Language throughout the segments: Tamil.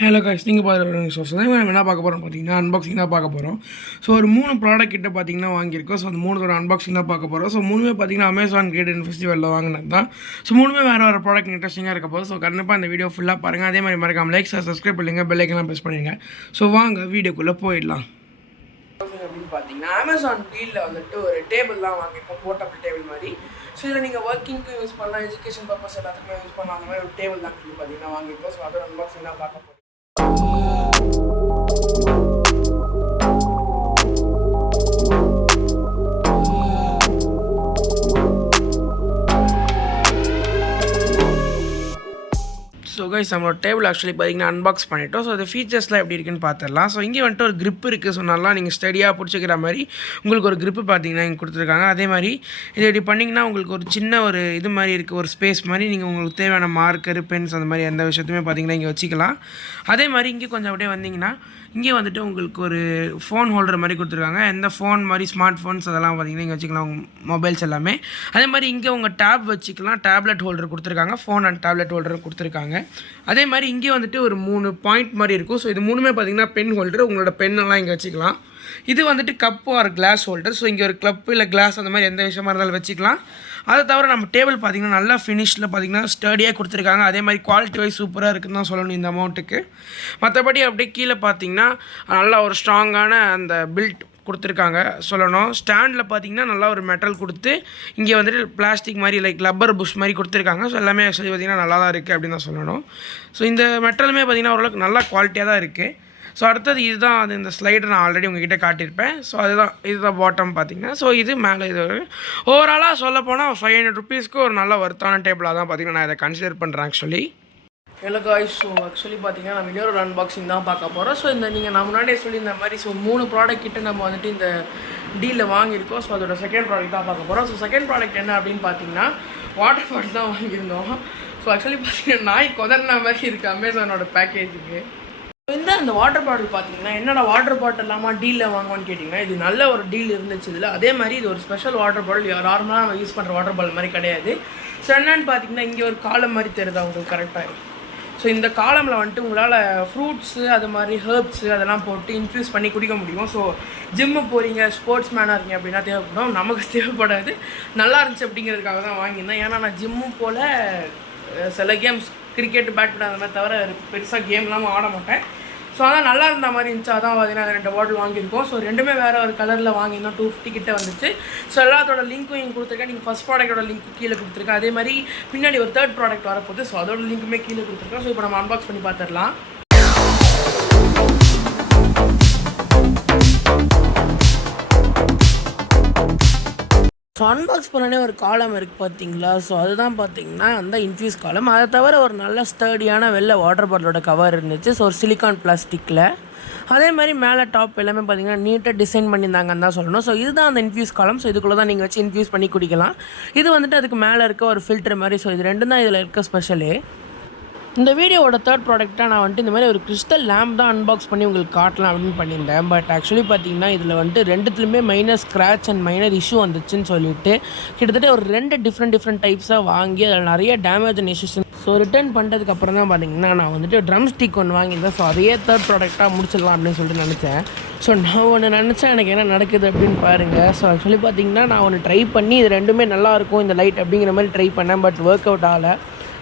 ஹலோ கைஸ், நீங்கள் பார்க்குற ஸோ நம்ம என்ன பார்க்க போகிறோம் பார்த்தீங்கன்னா அன்பாக்சிங் தான் பார்க்க போகிறோம். ஸோ ஒரு 3 ப்ராடக்ட் கிட்ட பார்த்தீங்கன்னா வாங்கியிருக்கோம். ஸோ அந்த 3 அன்பாக்சிங் தான் பார்க்க போகிறோம். ஸோ 3மே பார்த்தீங்கன்னா அமேசான் கடence ஃபெஸ்டிவலில் வாங்கினது தான். ஸோ 3மே வேறு ப்ராடக்ட் இன்ட்ரெஸ்டிங்காக இருக்க போது. ஸோ கண்டிப்பாக இந்த வீடியோ ஃபுல்லாக பாருங்கள். அதே மாதிரி மறக்காம லைக் சப்ஸ்கிரைப் பண்ணுங்க, பெல் ஐக்கன்லாம் ப்ரெஸ் பண்ணிடுங்க. ஸோ வாங்க வீடியோக்குள்ளே போயிடலாம். அப்படின்னு பார்த்தீங்கன்னா அமேசான் டீலில் வந்துட்டு ஒரு டேபிள்லாம் வாங்கியிருக்கோம், போர்ட்டபிள் டேபிள் மாதிரி. ஸோ இதில் நீங்கள் ஒர்க்கிங்க்கு யூஸ் பண்ணலாம், எஜுகேஷன் பர்பஸ் எல்லாத்துக்குமே யூஸ் பண்ணலாம். அந்த மாதிரி ஒரு டேபிள் தான் பார்த்தீங்கன்னா வாங்கியிருக்கோம். ஸோ அதோட அன்பாக்சிங் தான் பார்க்க போகிறோம். ஸோ கைஸ், நம்மளோட டேபிள் ஆக்சுவலி பார்த்தீங்கன்னா அன்பாக்ஸ் பண்ணிட்டோம். ஸோ அது ஃபீச்சர்ஸ்லாம் எப்படி இருக்குன்னு பார்த்துடலாம். ஸோ இங்கே வந்துட்டு ஒரு grip இருக்குது. ஸோ நல்லா நீங்கள் ஸ்டடியாக பிடிச்சிக்கிற மாதிரி உங்களுக்கு ஒரு grip பார்த்தீங்கன்னா இங்கே கொடுத்துருக்காங்க. அதே மாதிரி இது இப்படி பண்ணிங்கன்னா உங்களுக்கு ஒரு சின்ன ஒரு இது மாதிரி இருக்குது, ஒரு ஸ்பேஸ் மாதிரி. நீங்கள் உங்களுக்கு தேவையான மார்க்கர், பென்ஸ் அந்த மாதிரி எந்த விஷயத்தையுமே பார்த்தீங்கன்னா இங்கே வச்சுக்கலாம். அதே மாதிரி இங்கே கொஞ்சம் அப்படியே வந்தீங்கன்னா இங்கே வந்துட்டு உங்களுக்கு ஒரு ஃபோன் ஹோல்டர் மாதிரி கொடுத்துருக்காங்க. எந்த ஃபோன் மாதிரி ஸ்மார்ட் ஃபோன்ஸ் அதெல்லாம் பார்த்தீங்கன்னா இங்கே வச்சுக்கலாம், உங்கள் மொபைல்ஸ் எல்லாமே. அதே மாதிரி இங்கே உங்கள் டேப் வச்சுக்கலாம், டேப்லெட் ஹோல்டர் கொடுத்துருக்காங்க, ஃபோன் அண்ட் டேப்லெட் ஹோல்டர் கொடுத்துருக்காங்க. அதே மாதிரி இங்கே வந்துட்டு ஒரு 3 பாயிண்ட் மாதிரி இருக்கும். ஸோ இது 3மே பார்த்தீங்கன்னா பென் ஹோல்டர், உங்களோட பெண்ணெல்லாம் இங்கே வச்சுக்கலாம். இது வந்துட்டு cup or glass holder. So இங்கே ஒரு கப்பு இல்லை கிளாஸ் அந்த மாதிரி எந்த விஷயமா இருந்தாலும் வச்சுக்கலாம். அதை தவிர நம்ம டேபிள் பார்த்திங்கன்னா நல்லா ஃபினிஷில் பார்த்திங்கன்னா ஸ்டடியாக கொடுத்துருக்காங்க. அதே மாதிரி குவாலிட்டி வைஸ் சூப்பராக இருக்குன்னு தான் சொல்லணும் இந்த அமௌண்ட்டுக்கு. மற்றபடி அப்படியே கீழே பார்த்திங்கன்னா நல்லா ஒரு ஸ்ட்ராங்கான அந்த பில்ட் கொடுத்துருக்காங்க சொல்லணும். ஸ்டாண்டில் பார்த்திங்கன்னா நல்லா ஒரு மெட்டல் கொடுத்து இங்கே வந்துட்டு பிளாஸ்டிக் மாதிரி லைக் லப்பர் புஷ் மாதிரி கொடுத்துருக்காங்க. ஸோ எல்லாமே ஆக்சுவலி பார்த்திங்கன்னா நல்லா தான் இருக்குது அப்படின்னு தான் சொல்லணும். ஸோ இந்த மெட்டலுமே பார்த்திங்கன்னா ஓரளவுக்கு நல்லா குவாலிட்டியாக தான் இருக்குது. ஸோ அடுத்தது இதுதான், அது இந்த ஸ்லைடர் நான் ஆல்ரெடி உங்ககிட்ட காட்டியிருப்பேன். ஸோ இதுதான் பாட்டம் பார்த்திங்கன்னா. ஸோ இது மேலே இது ஓவராலாக சொல்ல போனால் 500 ருபீஸ்க்கு ஒரு நல்ல ஒர்த்தான டேபிளாக தான் பார்த்திங்கன்னா நான் இதை கன்சிடர் பண்ணுறேன் actually. Hello guys, so actually பார்த்தீங்கன்னா நம்ம இன்னொரு அன்பாக்சிங் தான் பார்க்க போகிறோம். ஸோ இந்த நீங்கள் நான் முன்னாடியே சொல்லி இந்த மாதிரி 3 ப்ராடக்ட் கிட்ட நம்ம வந்துட்டு இந்த டீலில் வாங்கியிருக்கோம். ஸோ அதோட செகண்ட் ப்ராடக்ட் தான் பார்க்க போகிறோம். ஸோ செகண்ட் ப்ராடக்ட் என்ன அப்படின்னு பார்த்தீங்கன்னா வாட்டர் பாட்டில் தான் வாங்கியிருந்தோம். ஸோ ஆக்சுவலி பார்த்தீங்கன்னா நாய் கொதறின மாதிரி இருக்குது அமேசானோட பேக்கேஜுக்கு. இந்த வாட்டர் பாட்டில் பார்த்தீங்கன்னா என்னோட வாட்டர் பாட்டில் இல்லாமல் டீலில் வாங்குவான்னு கேட்டிங்கன்னா இது நல்ல ஒரு டீல் இருந்துச்சு இதில். அதே மாதிரி இது ஒரு ஸ்பெஷல் வாட்டர் பாட்டில், நார்மலாக நம்ம யூஸ் பண்ணுற வாட்டர் பாட்டில் மாதிரி கிடையாது. ஸோ என்னன்னு பார்த்தீங்கன்னா இங்கே ஒரு காலம் மாதிரி தெரியுதா உங்களுக்கு கரெக்டாக. ஸோ இந்த காலமில் வந்துட்டு உங்களால் ஃப்ரூட்ஸு அது மாதிரி ஹெர்ப்ஸு அதெல்லாம் போட்டு இன்ஃப்யூஸ் பண்ணி குடிக்க முடியும். ஸோ ஜிம்மு போகிறீங்க, ஸ்போர்ட்ஸ் மேனாக இருக்கீங்க அப்படின்னா தேவைப்படும். நமக்கு தேவைப்படாது, நல்லா இருந்துச்சு அப்படிங்கிறதுக்காக தான் வாங்கியிருந்தேன். ஏன்னா நான் ஜிம்மு போல் சில கேம்ஸ் கிரிக்கெட், பேட்மிண்டன் அந்த மாதிரி தவிர பெருசாக கேம்லாம் ஆட மாட்டேன். ஸோ அதான் நல்லா இருந்த மாதிரி இருந்துச்சு. அதான் பார்த்தீங்கன்னா 2 பாட்டில் வாங்கியிருக்கோம். ஸோ ரெண்டுமே வேறு ஒரு கலரில் வாங்கியிருந்தோம். 250 கிட்ட வந்துச்சு. ஸோ எல்லாத்தோட லிங்க்கும் இங்கே கொடுத்துருக்கேன். நீங்கள் ஃபஸ்ட் ப்ராடக்ட்டோட லிங்க் கீழே கொடுத்துருக்கேன். அதே மாதிரி பின்னாடி ஒரு 3rd ப்ராடக்ட் வரப்போகுது. ஸோ அதோட லிங்க்குமே கீழே கொடுத்துருக்கோம். ஸோ இப்போ நம்ம அன்பாக்ஸ் பண்ணி பார்த்துடலாம். ஸோ அன்பாக்ஸ் பண்ணனே ஒரு காலம் இருக்குது பார்த்தீங்களா. ஸோ அதுதான் பார்த்தீங்கன்னா அந்த இன்ஃப்யூஸ் காலம். அதை தவிர ஒரு நல்ல ஸ்டடியான வெள்ளை வாட்டர் பாட்டிலோட கவர் இருந்துச்சு. ஸோ ஒரு சிலிக்கான் பிளாஸ்டிக்கில். அதே மாதிரி மேலே டாப் எல்லாமே பார்த்தீங்கன்னா நீட்டாக டிசைன் பண்ணியிருந்தாங்கன்னு தான் சொல்லணும். ஸோ இதுதான் அந்த இன்ஃப்யூஸ் காலம். ஸோ இதுக்குள்ளே தான் நீங்கள் வச்சு இன்ஃப்யூஸ் பண்ணி குடிக்கலாம். இது வந்துட்டு அதுக்கு மேலே இருக்க ஒரு ஃபில்டர் மாதிரி. ஸோ இது 2 தான் இதில் இருக்க ஸ்பெஷலே. இந்த வீடியோவோட 3rd ப்ராடக்ட்டாக நான் வந்துட்டு இந்த மாதிரி ஒரு கிறிஸ்டல் லேம்ப் தான் அன்பாக்ஸ் பண்ணி உங்களுக்கு காட்டலாம் அப்படின்னு பண்ணியிருந்தேன். பட் ஆக்சுவலி பார்த்தீங்கன்னா இதில் வந்துட்டு 2த்துலையுமே minor scratch and minor issue வந்துச்சுன்னு சொல்லிட்டு கிட்டத்தட்ட ஒரு 2 டிஃப்ரெண்ட் டைப்ஸாக வாங்கி அதில் நிறைய damage and issues. So return பண்ணுறதுக்கு அப்புறம் தான் பார்த்தீங்கன்னா நான் வந்துட்டு ட்ரம் ஸ்டிக் ஒன்று வாங்கியிருந்தேன். ஸோ அதையே 3rd ப்ராடக்ட்டாக முடிச்சிடலாம் அப்படின்னு சொல்லிட்டு நினச்சேன். ஸோ நான் ஒன்று நினச்சேன், எனக்கு என்ன நடக்குது அப்படின்னு பாருங்கள். ஸோ ஆக்சுவலி பார்த்தீங்கன்னா நான் ஒன்று ட்ரை பண்ணி இது 2மே நல்லாயிருக்கும் இந்த லைட் அப்படிங்கிற மாதிரி ட்ரை பண்ணேன். பட் ஒர்க் அவுட் ஆகலை.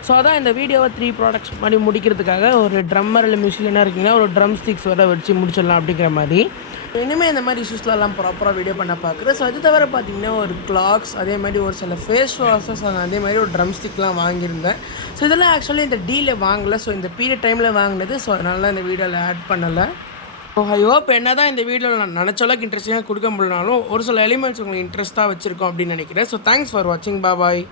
ஸோ அதான் இந்த வீடியோவை 3 ப்ராடக்ட்ஸ் மாதிரி முடிக்கிறதுக்காக ஒரு ட்ரம்மர் இல்லை மியூசிஷியனாக இருக்கீங்கன்னா ஒரு ட்ரம் ஸ்டிக்ஸ் வர வச்சு முடிச்சிடலாம் அப்படிங்கிற மாதிரி. இனிமேல் இந்த மாதிரி இஷ்யூஸ்லாம் ப்ராப்பராக வீடியோ பண்ண பார்க்குறேன். ஸோ அது தவிர பார்த்தீங்கன்னா ஒரு கிளாக்ஸ், அதே மாதிரி ஒரு சில ஃபேஸ் வாஷஸ், அதே மாதிரி ஒரு ட்ரம் ஸ்டிக்லாம் வாங்கியிருந்தேன். ஸோ இதெல்லாம் ஆக்சுவலி இந்த டீலில் வாங்கலை. ஸோ இந்த பீரியட் டைமில் வாங்கினது. ஸோ அதனால இந்த வீடியோவில் ஆட் பண்ணலை. ஸோ ஐ ஹோப் என்ன தான் இந்த வீடியோவில் நான் நினச்ச அளவுக்கு இன்ட்ரெஸ்டிங்காக கொடுக்க முடியலனாலும் ஒரு சில எலிமெண்ட்ஸ் உங்களுக்கு இன்ட்ரெஸ்ட்டாக வச்சுருக்கோம் அப்படின்னு நினைக்கிறேன். ஸோ தேங்க்ஸ் ஃபார் வாட்சிங். பாய்.